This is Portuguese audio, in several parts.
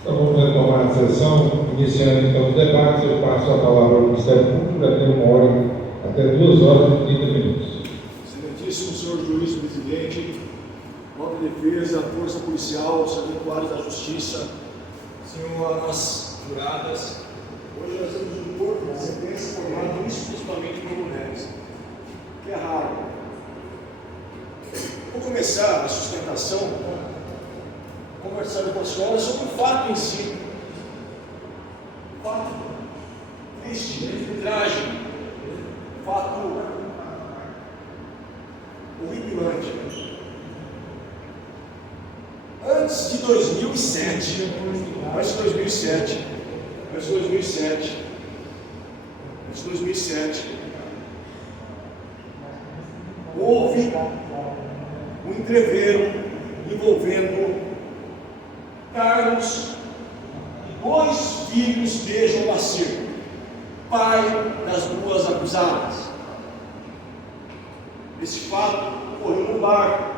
Então vamos retomar a sessão, iniciando então os debates. Eu passo a palavra ao Ministério Público, até 1 hora, até 2 horas e 30 minutos. Excelentíssimo senhor juiz presidente, nobre defesa, força policial, servidores da justiça, senhoras juradas, hoje nós temos um corpo de sentença formado exclusivamente por mulheres, que é raro. Vou começar a sustentação conversando com a senhora sobre o fato em si. Fato triste, trágico, fato horripilante. Antes de 2007, houve um entreveiro envolvendo Carlos e 2 filhos de Jomacir, pai das 2 acusadas. Esse fato ocorreu no bar,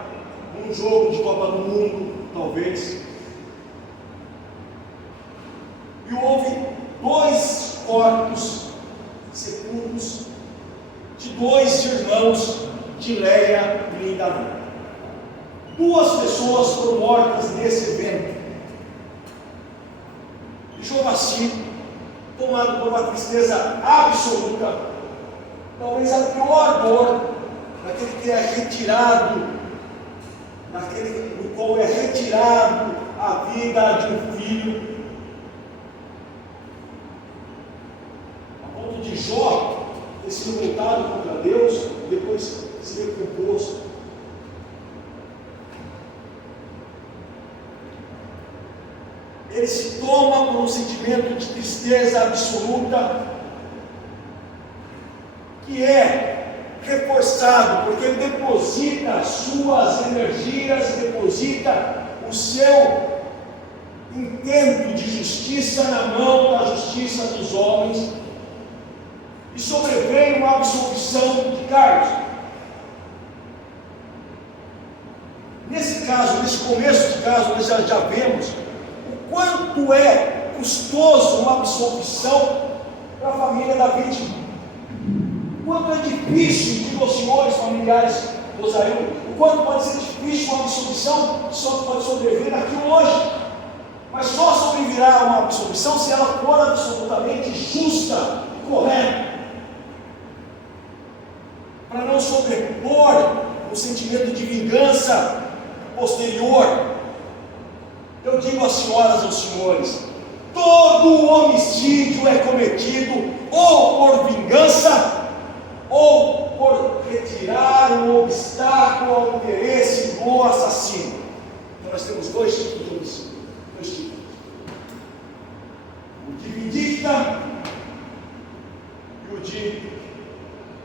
num jogo de Copa do Mundo, talvez. E houve 2 corpos sepultos de 2 irmãos de Leia e Davi. 2 pessoas foram mortas nesse evento. E Jomacir, tomado por uma tristeza absoluta, talvez a pior dor daquele que é retirado, daquele do qual é retirado a vida de um filho, a ponto de Jó ter sido voltado contra Deus e depois se recomposto. Ele se toma por um sentimento de tristeza absoluta, que é reforçado, porque ele deposita as suas energias, deposita o seu intento de justiça na mão da justiça dos homens, e sobreveio uma absolvição de Carlos. Nesse caso, nesse começo de caso, nós já vemos o quanto é custoso uma absolvição para a família da vítima. O quanto é difícil, digo aos senhores familiares do Osail, o quanto pode ser difícil uma absolvição, só pode sobreviver aqui hoje. Mas só sobreviverá uma absolvição se ela for absolutamente justa e correta, para não sobrepor o sentimento de vingança posterior. Eu digo às senhoras e aos senhores: todo homicídio é cometido ou por vingança ou por retirar um obstáculo ao interesse do assassino. Então nós temos 2 tipos de homicídio, 2 tipos: o de vindicta e o de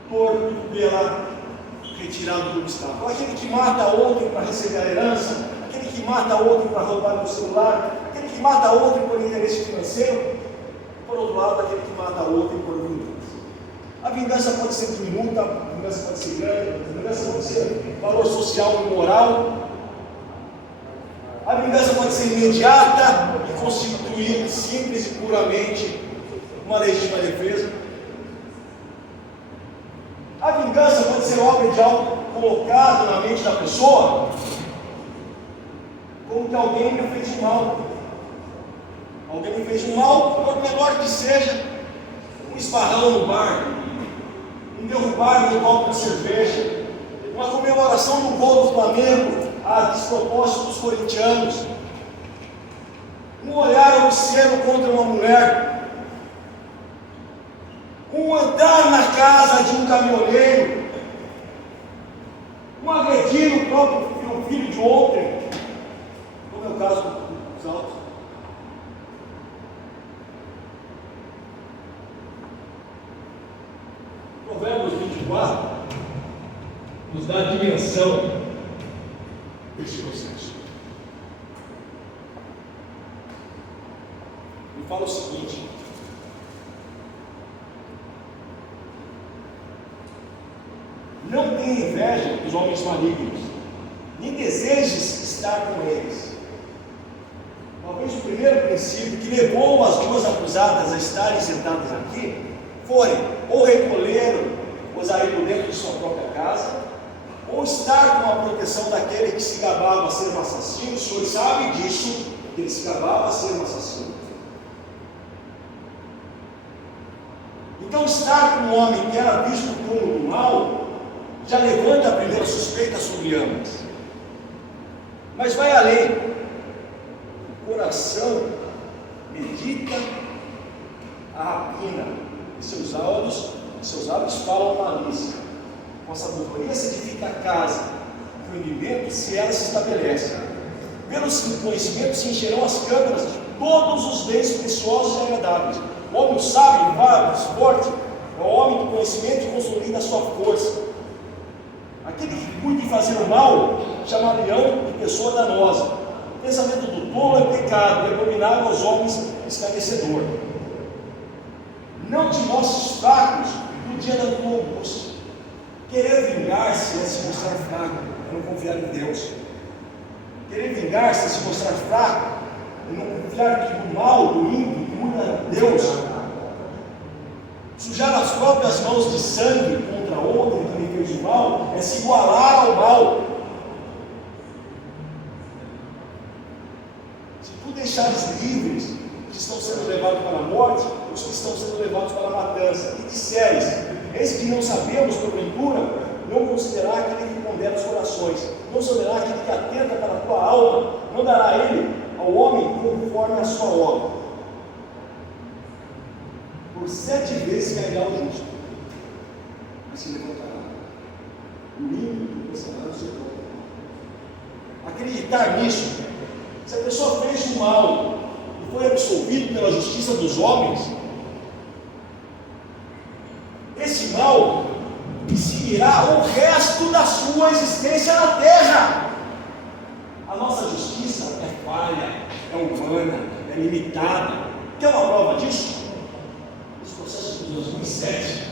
torto pela retirada do obstáculo. Aquele que mata outro para receber a herança, aquele que mata outro para roubar o celular, aquele que mata outro por interesse financeiro. Por outro lado, aquele que mata outro por vingança. A vingança pode ser diminuta, a vingança pode ser grande, a vingança pode ser valor social e moral, a vingança pode ser imediata e constituir simples e puramente uma legítima defesa. A vingança pode ser obra de algo colocado na mente da pessoa, como que alguém me fez mal. Alguém me fez um mal, por menor que seja, um esbarrão no bar, um derrubar no copo de cerveja, uma comemoração do gol do Flamengo a despropósito dos corintianos, um olhar obsceno contra uma mulher, um entrar na casa de um caminhoneiro, um agredir o próprio filho de outrem, como é o caso dos autos. Provérbios 24 nos dá a dimensão desse processo. Ele fala o seguinte: não tenha inveja dos homens malignos, nem desejes estar com eles. Talvez o primeiro princípio que levou as duas acusadas a estarem sentadas aqui forem ou recolher Osaío dentro de sua própria casa, ou estar com a proteção daquele que se gabava a ser um assassino. O senhor sabe disso, que ele se gabava a ser um assassino. Então, estar com um homem que era visto como do mal já levanta a primeira suspeita sobre ambas. Mas vai além. O coração medita a rapina, e seus lábios falam malícia. Com a sabedoria se edifica a casa, com o entendimento se ela se estabelece. Pelo conhecimento se encherão as câmaras de todos os bens preciosos e agradáveis. O homem sábio, válido, forte, é o homem do conhecimento que consolida a sua força. Aquele que cuida de fazer o mal, chamar-lhe-ão de pessoa danosa. O pensamento do tolo é pecado, e abominável aos homens escarnecedor. Não te mostres fracos no dia da tua angústia. Querer vingar-se é se mostrar fraco, é não confiar em Deus. Querer vingar-se é se mostrar fraco, é não confiar que o mal, do ímpio, muda Deus. Sujar as próprias mãos de sangue contra outra que lhe fez o mal é se igualar ao mal. Se tu deixares livres os que estão sendo levados para a morte, os que estão sendo levados para a matança, e disseres: eis que não sabemos, porventura, não considerar aquele que condena os corações, não saberá aquele que atenta para a tua alma, não dará ele ao homem conforme a sua obra. Por 7 vezes cairá o justo, mas se levantará. O ímpio pensará no seu próprio. Acreditar nisso, se a pessoa fez o mal e foi absolvido pela justiça dos homens, esse mal lhe seguirá o resto da sua existência na terra. A nossa justiça é falha, é humana, é limitada. Quer uma prova disso? Esse processo de 2007.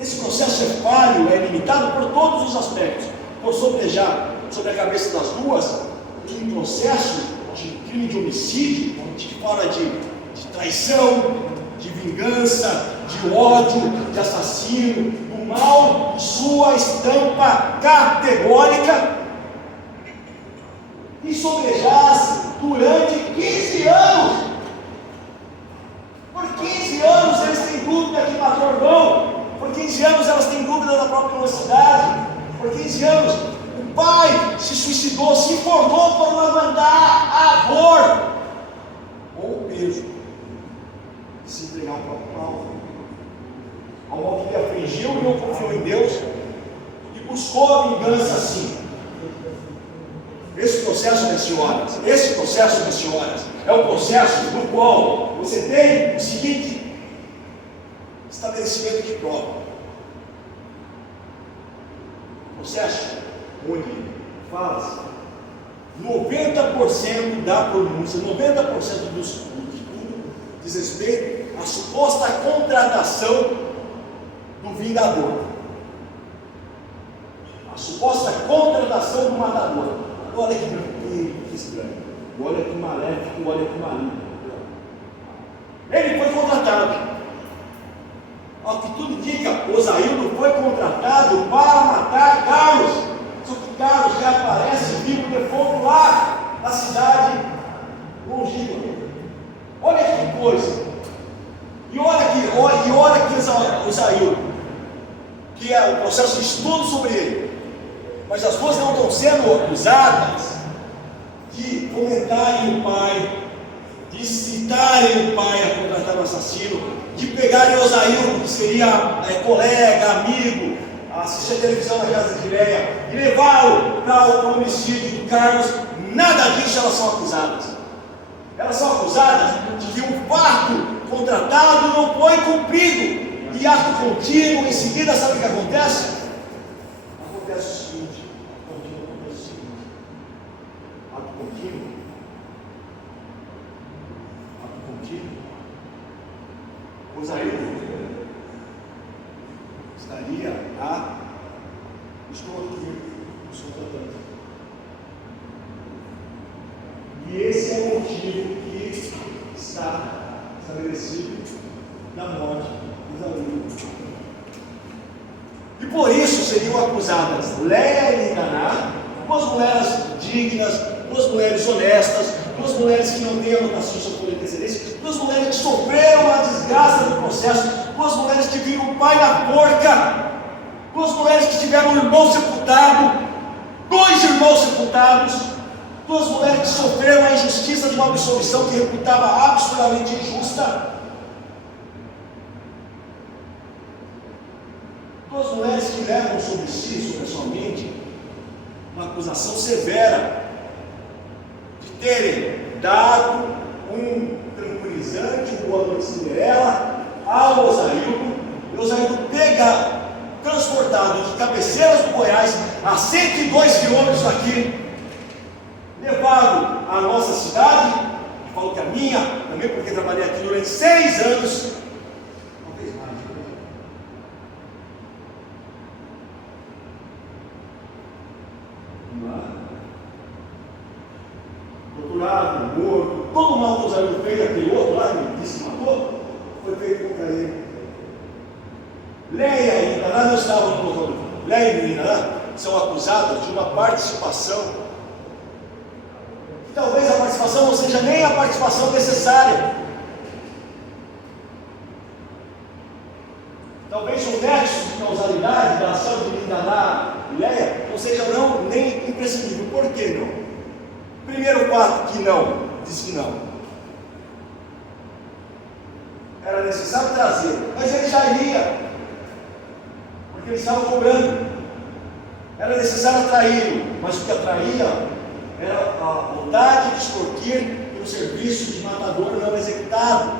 Esse processo é falho, é limitado por todos os aspectos. Por sobrejar sobre a cabeça das duas um processo de crime de homicídio, que fala de traição, de vingança, de ódio, de assassino, do mal em sua estampa categórica, e sobrejasse durante 15 anos. Por 15 anos eles têm dúvida que matou o irmão, por 15 anos elas têm dúvida da própria mocidade, por 15 anos o pai se suicidou, se informou por não mandar a dor ou o peso de se entregar ao próprio mal. Ao mal que lhe afligiu e não confiou em Deus e buscou a vingança assim. Esse processo, minhas senhoras, é o processo no qual você tem o seguinte estabelecimento de prova. Processo onde fala-se 90% da pronúncia, 90% de tudo diz respeito à suposta contratação do vingador, a suposta contratação do matador. Olha que estranho, olha que maléfico, olha que maligno. Ele foi contratado. Ao que tudo indica, Osaío foi contratado para matar Carlos. Só que Carlos já aparece vivo de fogo lá na cidade longínqua. Olha que coisa. E olha que Osaío, que é o processo de estudo sobre ele. Mas as duas não estão sendo acusadas de fomentarem o pai, de incitarem o pai a contratar o assassino, de pegarem Osaío, que seria colega, amigo, assistir a televisão na casa de Leia, e levá-lo para o homicídio do Carlos. Nada disso elas são acusadas. Elas são acusadas de que um fato contratado não foi cumprido. E ato contínuo, em seguida, sabe o que acontece? Acontece o seguinte, ato contínuo, Osaío estaria a estou aqui, estou tratando. E esse é o motivo que está estabelecido na morte de Esaú. E por isso seriam acusadas Léia e Nicaná, duas mulheres dignas, duas mulheres honestas, duas mulheres que não têm anotação sobre a antecedência, duas mulheres que sofreram a desgraça do processo, duas mulheres que viram o pai na porca, duas mulheres que tiveram um irmão sepultado, dois irmãos sepultados, duas mulheres que sofreram a injustiça de uma absolvição que reputava absurdamente injusta, duas mulheres que levam sobre si, sobre a sua mente, uma acusação severa de terem dado um tranquilizante, um boa noite Cinderela ao Osaildo, e o Osaildo transportado de Cabeceiras do Goiás, a 102 quilômetros daqui, levado à nossa cidade, falo que a minha, também porque trabalhei aqui durante 6 anos, talvez mais, torturado, morto, todo o mal que o Osaildo fez, aquele outro lá, que disse que matou, foi feito contra ele. Léia e Nicaná não estavam no local. Léia e Nicaná são acusadas de uma participação, que talvez a participação não seja nem a participação necessária. Talvez o nexo de causalidade da ação de Nicaná e Léia não seja nem imprescindível. Por que não? Primeiro fato que não, diz que não. Era necessário trazer, mas ele já iria. Porque eles estavam cobrando. Era necessário atraí-lo, mas o que atraía era a vontade de extorquir pelo serviço de matador não executado.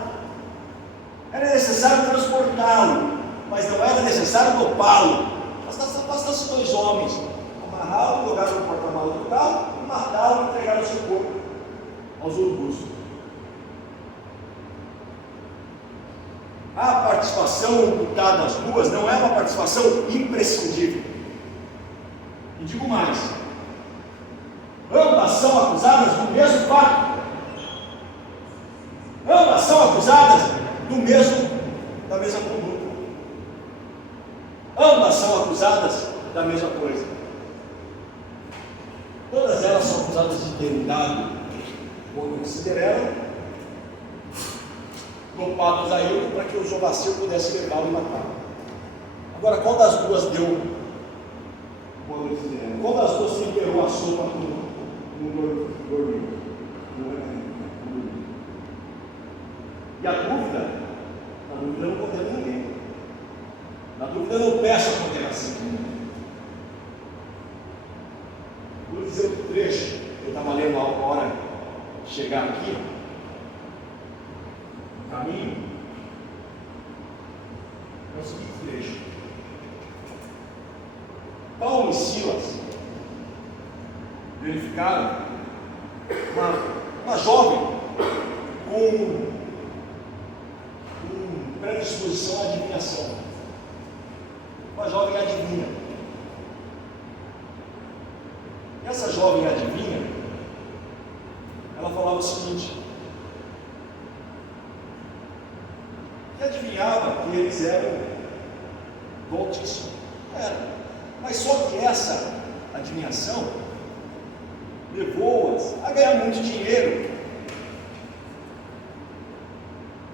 Era necessário transportá-lo, mas não era necessário dopá-lo. Bastasse 2 homens amarrá-lo, jogar no porta-malas do carro, matá-lo e entregar o seu corpo aos urubus. A participação imputada às duas não é uma participação imprescindível. E digo mais: ambas são acusadas do mesmo fato. Ambas são acusadas da mesma conduta. Ambas são acusadas da mesma coisa. Todas elas são acusadas de terem dado como Cinderela, dopado Osaildo para que o Jovacil pudesse levá-lo e matá-lo. Agora, qual das duas deu boa noite Cinderela? Qual das duas temperou a sopa no dormir? E a dúvida não condena ninguém. Na dúvida não peço a condenação. Vou dizer o trecho que eu estava lendo a hora de chegar aqui. Caminho é o seguinte trecho: Paulo e Silas verificaram uma jovem com predisposição à adivinhação, uma jovem adivinha. Essa jovem adivinha, ela falava o seguinte: que adivinhava que eles eram do Altíssimo. Era. Mas só que essa adivinhação levou-as a ganhar muito dinheiro.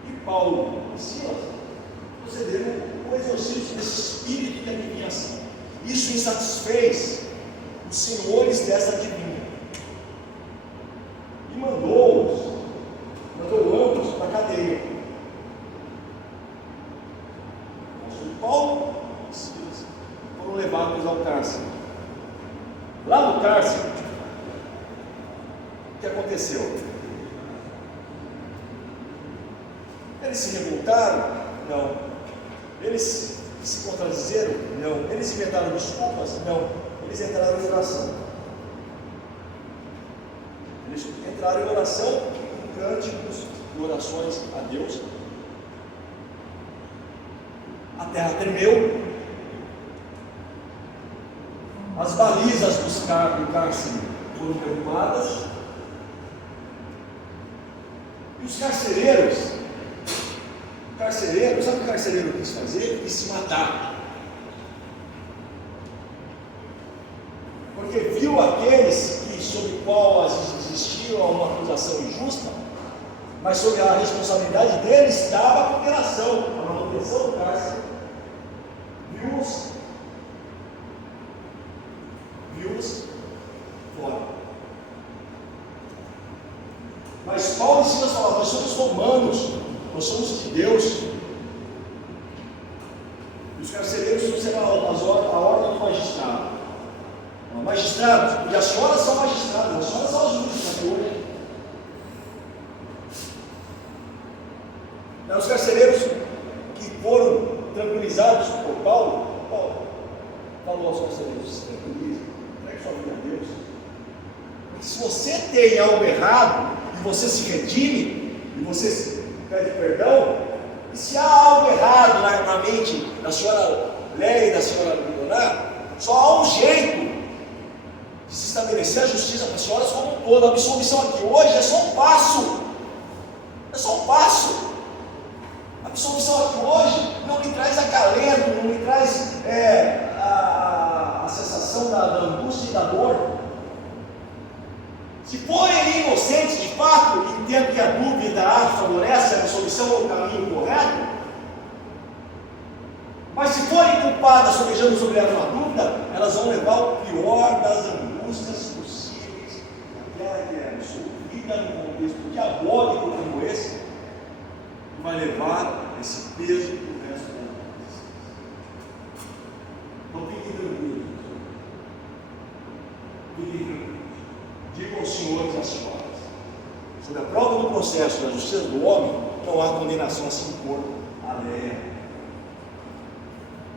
E Paulo e Silas procederam com o exorcismo desse espírito de adivinhação. Isso insatisfez os senhores dessa adivinha e mandou ambos para a cadeia. Paulo e Silas foram levados ao cárcere. Lá no cárcere, o que aconteceu? Eles se revoltaram? Não. Eles se contradizeram? Não. Eles inventaram desculpas? Não. Eles entraram em oração. Eles entraram em oração, em cânticos e orações a Deus. A terra tremeu, as balizas do cárcere foram derrubadas, E os carcereiros, sabe o que o carcereiro quis fazer? Ele quis se matar. Porque viu aqueles que, sobre qual existia uma acusação injusta, mas sobre a responsabilidade dele estava a condenação, a manutenção do cárcere. Viu-os fora. Mas Paulo ensina a falar: nós somos romanos, nós somos de Deus. E os carcereiros observam a ordem do magistrado. Magistrados, e as senhoras são magistradas, as senhoras são as juízes aqui hoje. Os carcereiros que foram tranquilizados por Paulo falou aos carcereiros: se tranquilizem, entregue sua vida a Deus. Porque se você tem algo errado, e você se redime, e você pede perdão, e se há algo errado na mente da senhora Léia e da senhora Leonardo, só há um jeito de se estabelecer a justiça para as senhoras como um todo. A absolvição aqui hoje é só um passo. É só um passo. A absolvição aqui hoje não lhe traz acalento, não lhe traz a sensação da angústia e da dor. Se forem inocentes de fato, entendo que a dúvida favorece a absolvição ou o caminho correto, mas se forem culpadas, sobejando sobre elas uma dúvida, elas vão levar o pior das angústias possíveis. Aquela que é absolvida num contexto diabólico como esse, vai levar esse peso para o resto da vida. Então fiquem tranquilos. Fiquem tranquilos. Digam aos senhores e às senhoras: sobre a prova do processo da justiça do homem, não há condenação assim por a lei.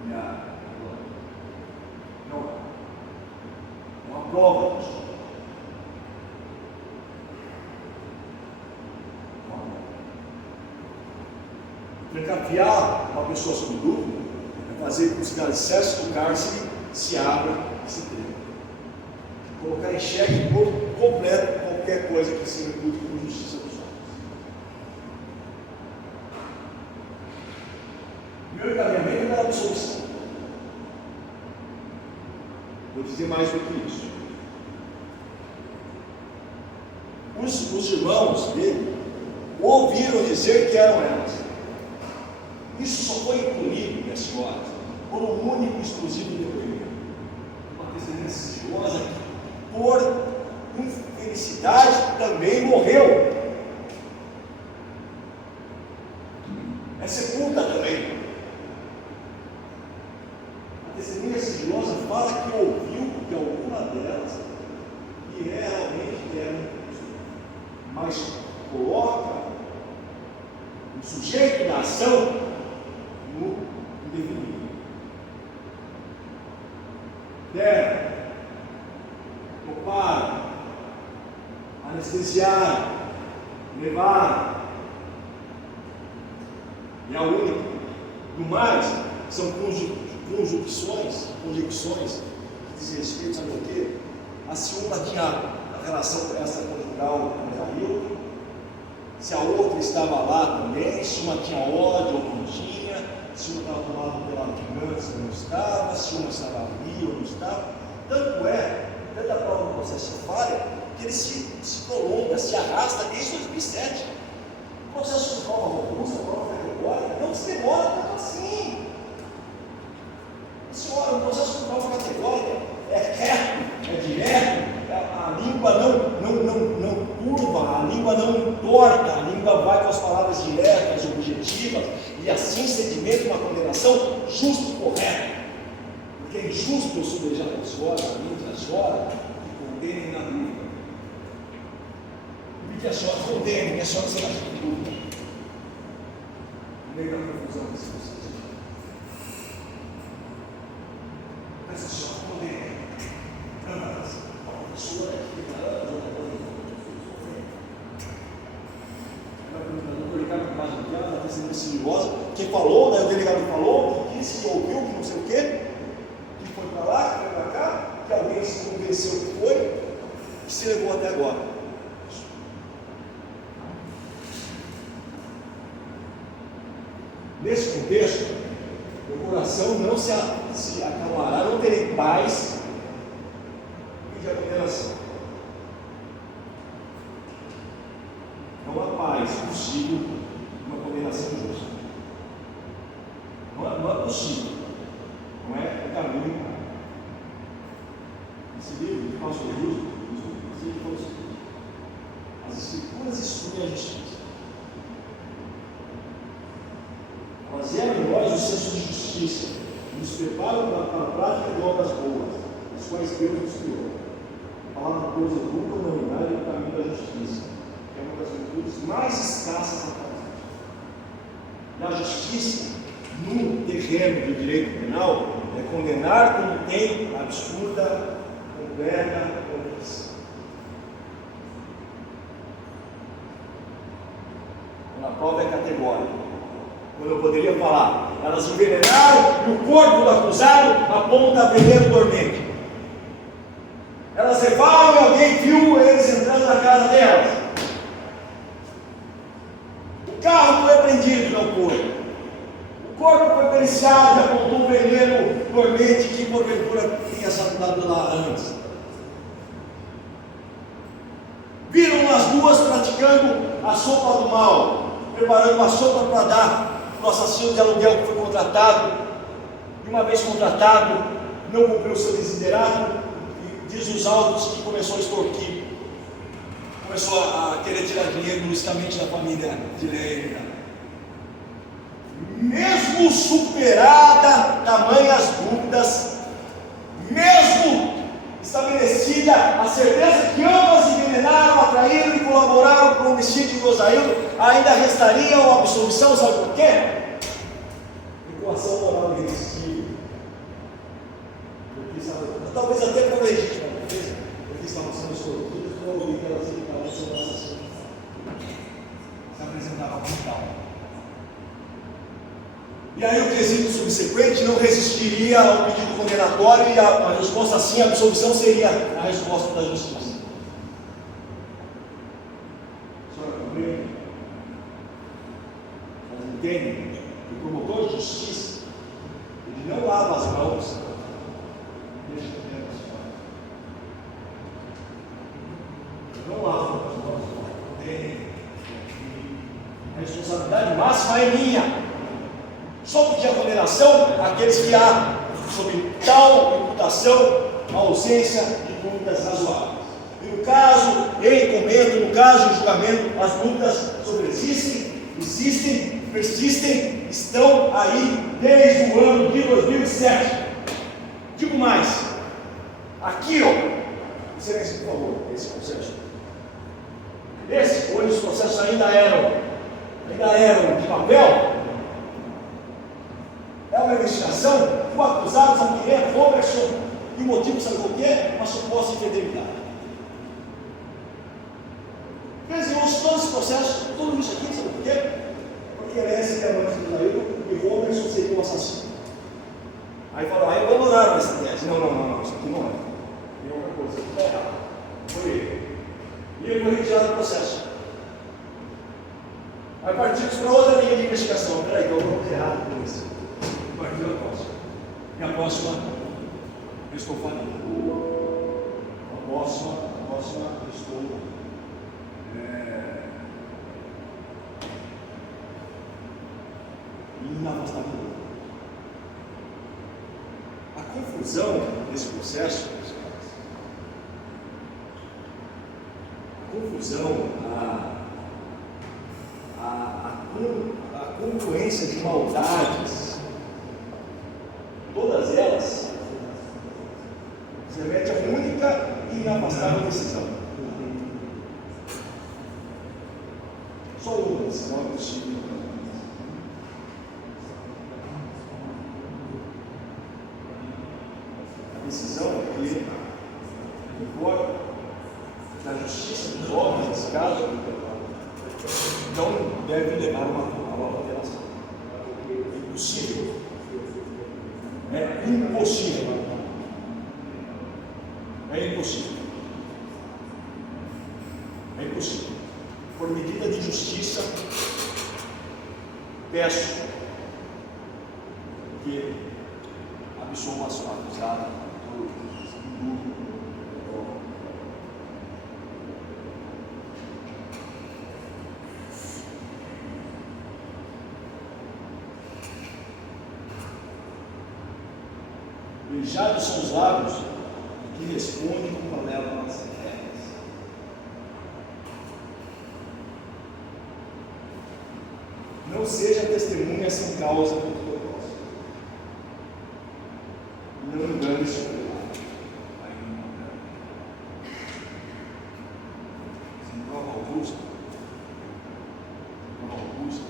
Não há. Não há prova disso. Trancafiar uma pessoa sob dúvida é fazer com que os alicerces do cárcere se abram e se tremam. Colocar em xeque por completo qualquer coisa que se impute com justiça dos homens. Meu encaminhamento era a absolvição. Vou dizer mais do que isso. Os irmãos dele ouviram dizer que eram elas. Isso só foi incluído, minhas senhoras, por um único e exclusivo depoimento. Uma testemunha sigilosa que, por infelicidade, também morreu. É sepulta também. A testemunha sigilosa fala que ouviu de alguma delas e realmente deram, mas coloca o sujeito da ação no indefinido. Deram, toparam, anestesiaram, levaram. E a única. No mais, são conjunções que dizem respeito, sabe o quê? A se uma tinha a relação extraconjugal com o marido, se a outra estava lá também, se uma tinha ódio ou não tinha, se uma estava tomada pela vingança ou não estava, se uma estava ali ou não estava. Tanto é, tanta prova do processo falha, que ele se prolonga, se arrasta desde 2007. O processo de prova robusta, prova categórica, não se demora tanto assim. Senhora, o processo de prova categórica é reto, é direto, a língua não curva, a língua não torta, a língua vai com as palavras diretas, objetivas, e assim sedimenta uma condenação justa e correta. Porque é injusto eu subejar a senhora, a mim, a senhora, que condenem na dúvida. E que a senhora condene, que a senhora seja dúvida. No meio da confusão desse processo. Mas a senhora condene. A pessoa que quem falou, né, o delegado falou, que disse, que ouviu, que não sei o quê, que foi para lá, que foi para cá, que alguém se convenceu que foi, que se levou até agora. Nesse contexto, meu coração não se acalmará, não terei paz e a condenação. Não há paz possível numa condenação justa. Não é possível. Não é o caminho. Esse livro de Pastor Justo, as Escrituras instruem a justiça. Elas geram em nós o senso de justiça e nos preparam para a prática de obras boas, as quais Deus nos criou. A palavra de Deus educa a humanidade no caminho da justiça, que é uma das virtudes mais escassas da vida. E a justiça, no terreno do direito penal, é condenar quando tem absurda, completa convicção. Quando a prova é categórica. Quando eu poderia falar, elas envenenaram e o corpo do acusado aponta veneno dormente. Elas levaram e alguém viu eles entrando na casa delas. O carro foi apreendido, não foi. O corpo foi periciado e apontou um veneno dormente que porventura tinha saltado lá antes. Viram as duas praticando a sopa do mal, preparando uma sopa para dar o assassino de aluguel que foi contratado, e uma vez contratado, não cumpriu o seu desiderato, e diz os autos que começou a extorquir, começou a querer tirar dinheiro ilicitamente da família de Leia. Mesmo superada tamanhas dúvidas, mesmo estabelecida a certeza que ambas envenenaram, atraíram e colaboraram com o homicídio de Osaildo, ainda restaria uma absolvição, sabe por quê? Equação moral irresistível. Talvez até por legítima defesa, porque estavam sendo extorquidas, provavelmente elas estavam sendo assassinas. Se apresentava como tal. E aí o quesito subsequente não resistiria ao pedido condenatório e a resposta sim, a absolvição seria a resposta da justiça. A senhora compreende? Mas entendem que o promotor de justiça, ele não lava as mãos, deixa eu ver a senhora. Ele não lava as mãos, entendem? A responsabilidade máxima é minha. Só pedir a condenação àqueles que há, sob tal imputação, a ausência de dúvidas razoáveis. E no caso, em comento, no caso em julgamento, as dúvidas existem, persistem, estão aí desde o ano de 2007. Digo mais, aqui, ó, excelência, por favor, esse processo. Onde os processos ainda eram de papel, é uma investigação que o acusado sabe quem é, Robertson, e o motivo sabe qual que é? Uma suposta infidelidade. Desenhou-se todo esse processo, tudo isso aqui, sabe por quê? Porque Elécia era antes do Osaildo e Robertson seria o assassino. Aí falaram, aí abandonaram essa tese. Não, isso aqui não é. Tem outra coisa que está errada. Foi ele. E ele foi retirado do processo. Aí partimos para outra linha de investigação. Peraí, eu vou errado com isso. Partiu a próxima. E a próxima, eu estou falido. A próxima, eu estou inafastável. A confusão desse processo, a confluência de maldades, todas elas se remete a uma única e inafastável decisão. Só uma decisão é possível. A decisão é que, embora na justiça dos homens, nesse caso, não deve levar a uma condenação. Impossível. É impossível. É impossível. É impossível. Por medida de justiça, peço porque a pessoa acusada do beijados são os lábios que respondem como levam as regras. Não seja testemunha sem causa do propósito. Não engane seu verdade. Sem prova augusta. Prova augusta.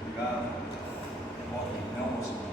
Obrigado. Não,